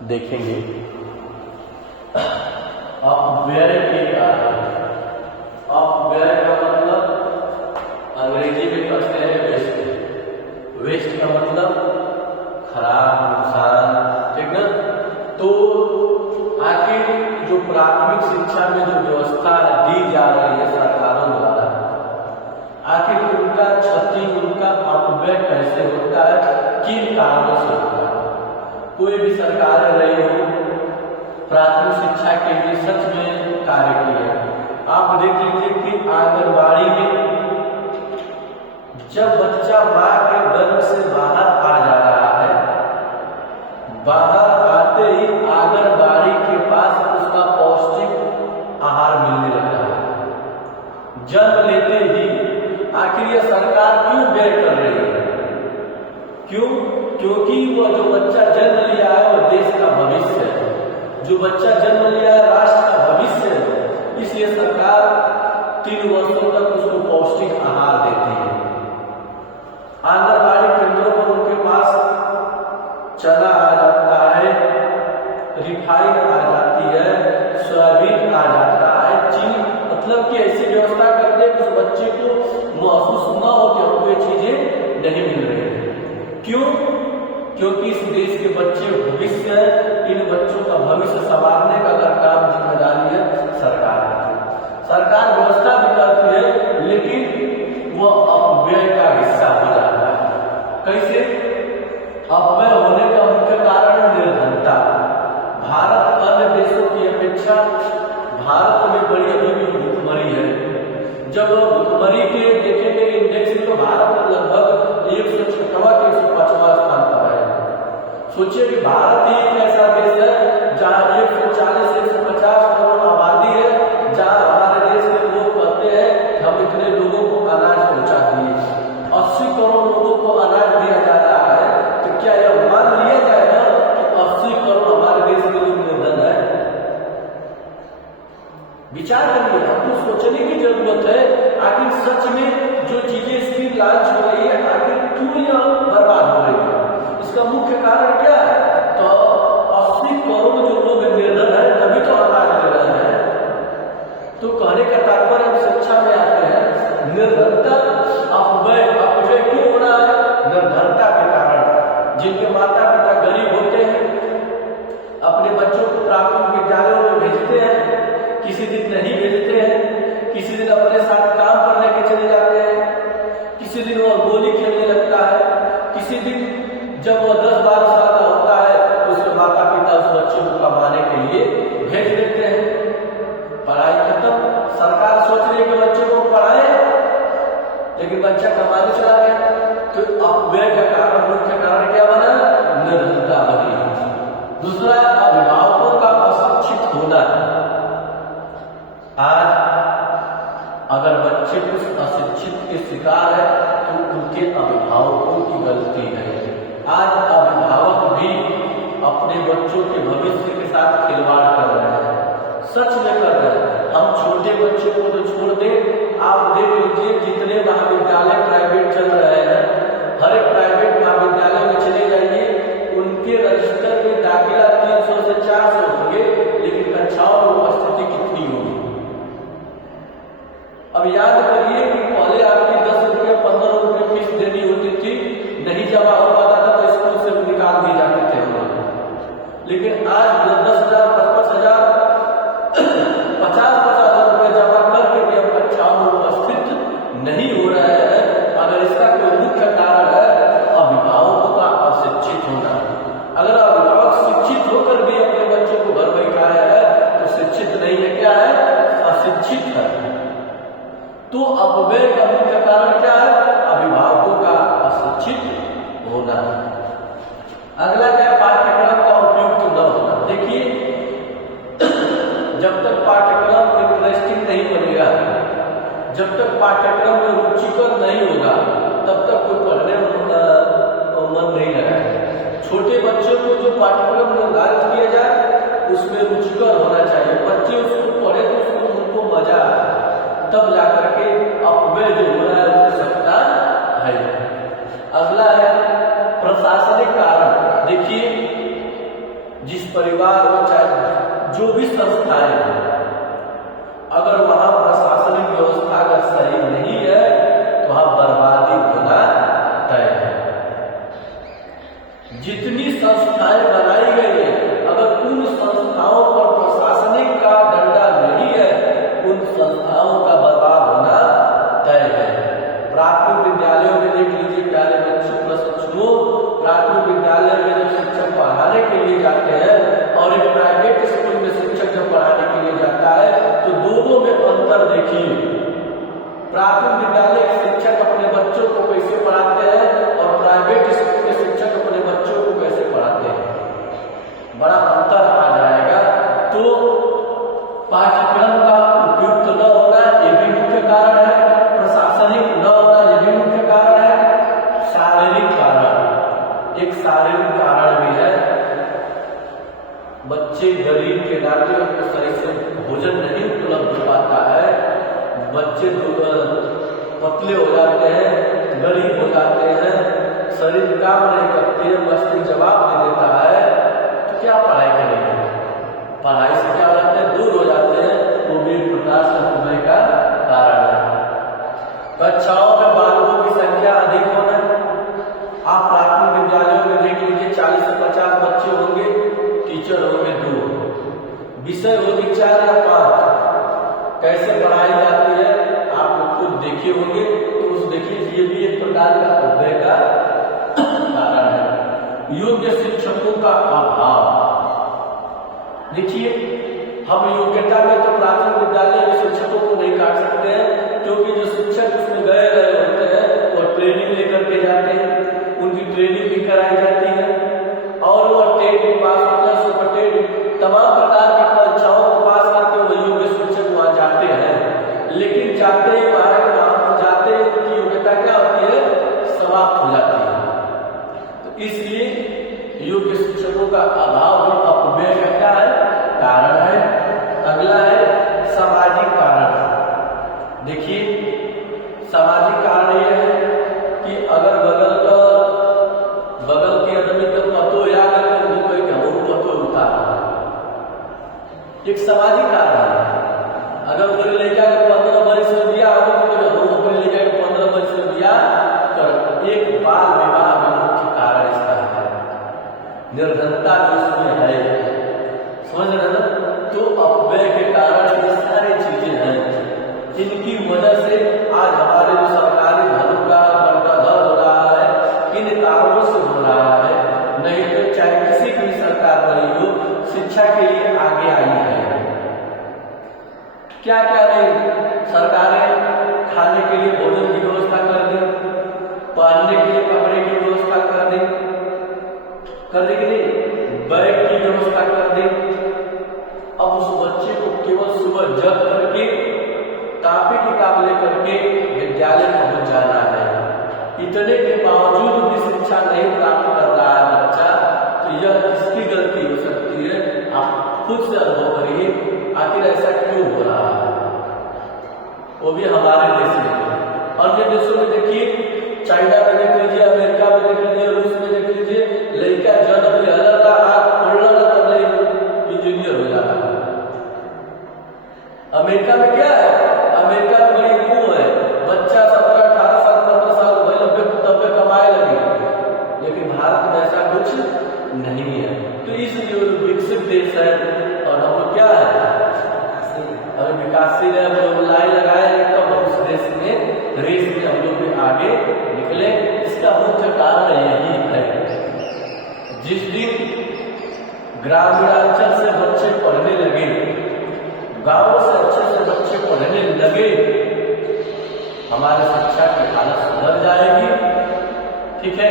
देखेंगे अपव्यय के कारण। अपव्यय का मतलब अंग्रेजी में कहते हैं वेस्ट। वेस्ट का मतलब खराब, नुकसान, ठीक ना। तो आखिर जो प्राथमिक शिक्षा में जो व्यवस्था दी जा रही है सरकारों द्वारा, आखिर उनका क्षति, उनका अपव्यय कैसे होता है, किन कारणों से होता है। कोई भी सरकार रही हो, प्राथमिक शिक्षा के लिए सच में कार्य किया। आप देख लीजिए कि आंगनबाड़ी में जब बच्चा मां के गर्भ से बाहर आ जा रहा है, बाहर आते ही आंगनबाड़ी के पास उसका पौष्टिक आहार मिलने लगा है। जन्म लेते ही आखिर यह सरकार क्यों व्यय कर रही है? क्यों? क्योंकि वो जो बच्चा जन्म लिया है वो देश का भविष्य है। जो बच्चा जन्म लिया है राष्ट्र का भविष्य है। इसलिए सरकार 3 वर्षों तक उसको पौष्टिक आहार देती है। आंगनबाड़ी केंद्रों पर उनके पास चना आ जाता है, रिफाइंड आ जाती है, सोयाबीन आ जाता है, चीनी, मतलब कि ऐसी व्यवस्था करते हैं कि उस बच्चे को महसूस न हो कि हमको ये चीजें नहीं मिल रही है। क्यों? क्योंकि इस देश के बच्चे भविष्य है। इन बच्चों का भविष्य संवारने का अगर काम, जिम्मेदारी है सरकार की। सरकार व्यवस्था भी करती है, लेकिन वो अपव्यय का हिस्सा हो जाता है। कैसे? अपव्यय होने का मुख्य कारण है निर्धनता। भारत अन्य देशों की अपेक्षा भारत में बड़ी अभी भी भूखमरी है। जब भूखमरी के देखेंगे इंडेक्स में तो भारत लगभग 106वां के 105वां स्थान पर है। सोचिए कि भारत ही एक ऐसा देश है जहां 140-150 करोड़ आबादी है, जहां हमारे देश के लोग कहते हैं हम इतने लोगों को अनाज पहुंचा दिए। 80 करोड़ लोगों को अनाज दिया जा रहा है, तो क्या यह मान लिया जाएगा कि 80 करोड़ हमारे देश के लोग निर्धन है? विचार करिए, हमको सोचने की जरूरत है। आखिर सच में जो चीजें इसकी लॉन्च हो रही है, आखिर क्यों यह बर्बाद हो रही है? इसका मुख्य कारण क्या है? तो 80 करोड़ जो लोग निर्धन है, तभी तो अनाज ले रहे हैं। तो कहने का तात्पर्य हम शिक्षा में आते हैं, निर्धनता, अपव्यय क्यों हो रहा है? निर्धनता के कारण। जिनके माता पिता गरीब होते हैं, अपने बच्चों को प्राथमिक विद्यालयों में भेजते हैं, किसी दिन नहीं भेजते हैं, किसी दिन अपने साथ काम पर लेके चले जाते हैं, किसी दिन वो गोली खेलने लगता है, किसी दिन जब वो 10-12 साल का होता है तो उसके माता पिता उस बच्चे को कमाने के लिए भेज देते हैं। पढ़ाई खत्म, सरकार सोच रही है कि बच्चे को पढ़ाए, लेकिन बच्चा कमाने चला गया। तो अपव्यय का कारण, मुख्य कारण क्या बना? निर्धनता बनी। दूसरा, अभिभावकों का अशिक्षित होना। आज अगर बच्चे कुछ अशिक्षित के शिकार है तो उनके अभिभावकों की गलती है। आज अभिभावक भी अपने बच्चों के भविष्य के साथ खिलवाड़ कर रहे हैं, सच में कर रहे हैं। हम छोटे बच्चों को तो छोड़ दें, आप देख लीजिए जितने महाविद्यालय प्राइवेट चल रहे हैं, हर एक प्राइवेट महाविद्यालय में चले जाइए, उनके रजिस्टर में दाखिला 300 से 400 होंगे, लेकिन कक्षाओं में उपस्थिति कितनी होगी? अब याद करिए कि पहले आपकी 10 रुपये 15 रुपये फीस देनी होती थी, नहीं जमा हो पाता था तो स्कूल से निकाल दिए जाते थे हम लोग। लेकिन आज 10,000, 55,000, 50,000 रुपये जमा करके भी अब कक्षाओं में उपस्थित नहीं हो रहे हैं। अगर इसका कोई मुख्य कारण है अभिभावकों का अशिक्षित होना। अगर अभिभावक शिक्षित होकर भी अपने बच्चों को घर बैठाया है तो शिक्षित नहीं है, क्या है? अशिक्षित है। तो अपव्यय का मुख्य कारण क्या है? अभिभावकों का अशिक्षित होना। अगला क्या? पाठ्यक्रम का उपयुक्त न होना। देखिए, जब तक पाठ्यक्रम इंटरेस्टिंग नहीं बनेगा, जब तक पाठ्यक्रम में रुचिकर नहीं होगा, तब तक कोई पढ़ने में मन नहीं लगाएगा। छोटे बच्चों को जो पाठ्यक्रम निर्धारित किया जाए उसमें रुचिकर होना चाहिए। बच्चे उसको पढ़े तो उनको मजा आए, तब जाकर के अपव्यय जो हो रहा है हो सकता है। अगला है प्रशासनिक कारण। देखिए, जिस परिवार में चाहे जो भी संस्थाएं हैं, अगर वहां प्रशासनिक व्यवस्था अगर सही नहीं है तो वहां बर्बादी होना तय है। जितनी संस्थाएं बनाई गई है, अगर उन संस्थाओं पर प्रशासनिक का डंडा नहीं है, उन संस्थाओं का बर्बाद होना तय है। प्राथमिक विद्यालयों में देख लीजिए, प्यारे बच्चों, प्राथमिक विद्यालय में जब शिक्षक पढ़ाने के लिए जाते हैं और एक प्राइवेट स्कूल में शिक्षक जब पढ़ाने के लिए जाता है तो दोनों में अंतर देखिए। प्राथमिक विद्यालय के शिक्षक अपने बच्चों को कैसे पढ़ाते हैं और प्राइवेट स्कूल के शिक्षक अपने बच्चों को कैसे पढ़ाते हैं, बड़ा अंतर आ जाएगा। तो पाठ्यक्रम का उपयुक्त न होना ये भी मुख्य कारण है, प्रशासनिक न होना ये भी मुख्य कारण है, शारीरिक कारण, एक शारीरिक कारण भी है। बच्चे गरीब के नाते उनको सही से भोजन नहीं उपलब्ध हो पाता है, बच्चे पतले हो जाते हैं, गरीब हो जाते हैं, शरीर काम नहीं करती है, मस्तिष्क जवाब दे देता है, तो क्या पढ़ाई करेंगे? पढ़ाई से क्या हो जाते हैं, दूर हो जाते हैं, वो भी एक प्रकार से होने का कारण है। कक्षाओं में बालकों की संख्या अधिक होना, आप प्राथमिक विद्यालयों में देख लीजिए 40 से 50 बच्चे होंगे, टीचर होंगे 2, विषय होगी 4 या 5, कैसे पढ़ाई जाती है आप लोग खुद देखे होंगे। तो उस देखिए ये भी एक प्रकार का उपभय का कारण है। योग्य शिक्षकों का अभाव, देखिए हम योग्यता में तो प्राथमिक विद्यालय में शिक्षकों को नहीं काट सकते हैं, क्योंकि जो शिक्षक उसमें गए रहे होते हैं वो ट्रेनिंग लेकर के जाते हैं, उनकी ट्रेनिंग भी कराई जाती है और वो टेट भी पास होता है, सुपर टेट, तमाम प्रकार की परीक्षाओं को पास करके वो योग्य शिक्षक वहां जाते हैं। लेकिन जाते ही वहां जाते ही उनकी योग्यता क्या होती है, समाप्त हो जाती है। तो इसलिए योग्य शिक्षकों का अभाव भी अपव्यय का क्या है, कारण है। अगला है सामाजिक कारण। देखिए सामाजिक कारण यह है कि अगर बगल के आदमी का पतो या वो कोई वो पतो उतार, एक सामाजिक कारण है। अगर कोई लड़का के 15 वर्ष में दिया, कोई लड़का के 15 वर्ष में दिया, तो एक बाल विवाह में मुख्य कारण इसका है, निर्धनता भी उसमें है, समझ रहे ना। तो अपव्यय के कारण ये सारी चीजें हैं जिनकी वजह से आज हमारे जो सरकारी धनों का बंटाधर हो रहा है, इन कारणों से हो रहा है। नहीं तो चाहे किसी भी सरकार रही हो, शिक्षा के लिए आगे आई है। क्या क्या नहीं, सरकारें खाने के लिए भोजन की व्यवस्था कर दी, पहनने के लिए कपड़े की व्यवस्था कर दी कि नहीं, बैग की व्यवस्था कर दी। अब उस बच्चे को केवल सुबह जग करके कापी किताब लेकर के विद्यालय पहुंच जाना है। इतने के बावजूद भी शिक्षा नहीं प्राप्त कर रहा है बच्चा, तो यह किसकी गलती हो सकती है? आप खुद से अनुभव करिए, आखिर ऐसा क्यों हो रहा है? वो भी हमारे देश में। अन्य देशों में देखिए, चाइना में देख लीजिए, अमेरिका में देख लीजिए, रूस में देख लीजिए, लड़का जन्म ले इंजीनियर हो जा रहा है। अमेरिका में क्या है, अमेरिका में बड़ी कुओं है, बच्चा 17, 18 साल 15 साल भाई 90 कमाए लगे, लेकिन भारत में ऐसा कुछ नहीं है। तो इसलिए विकसित देश है और हम लोग क्या है, अभी विकासशील है, हम लोग लाइन लगाए तब हम उस देश में रेस में हम लोग भी आगे निकले। इसका मुख्य कारण यही है, जिस दिन ग्रामीणांचल से बच्चे पढ़ने लगे, गांव से अच्छे से बच्चे पढ़ने लगे, हमारे शिक्षा की हालत सुधर जाएगी। ठीक है।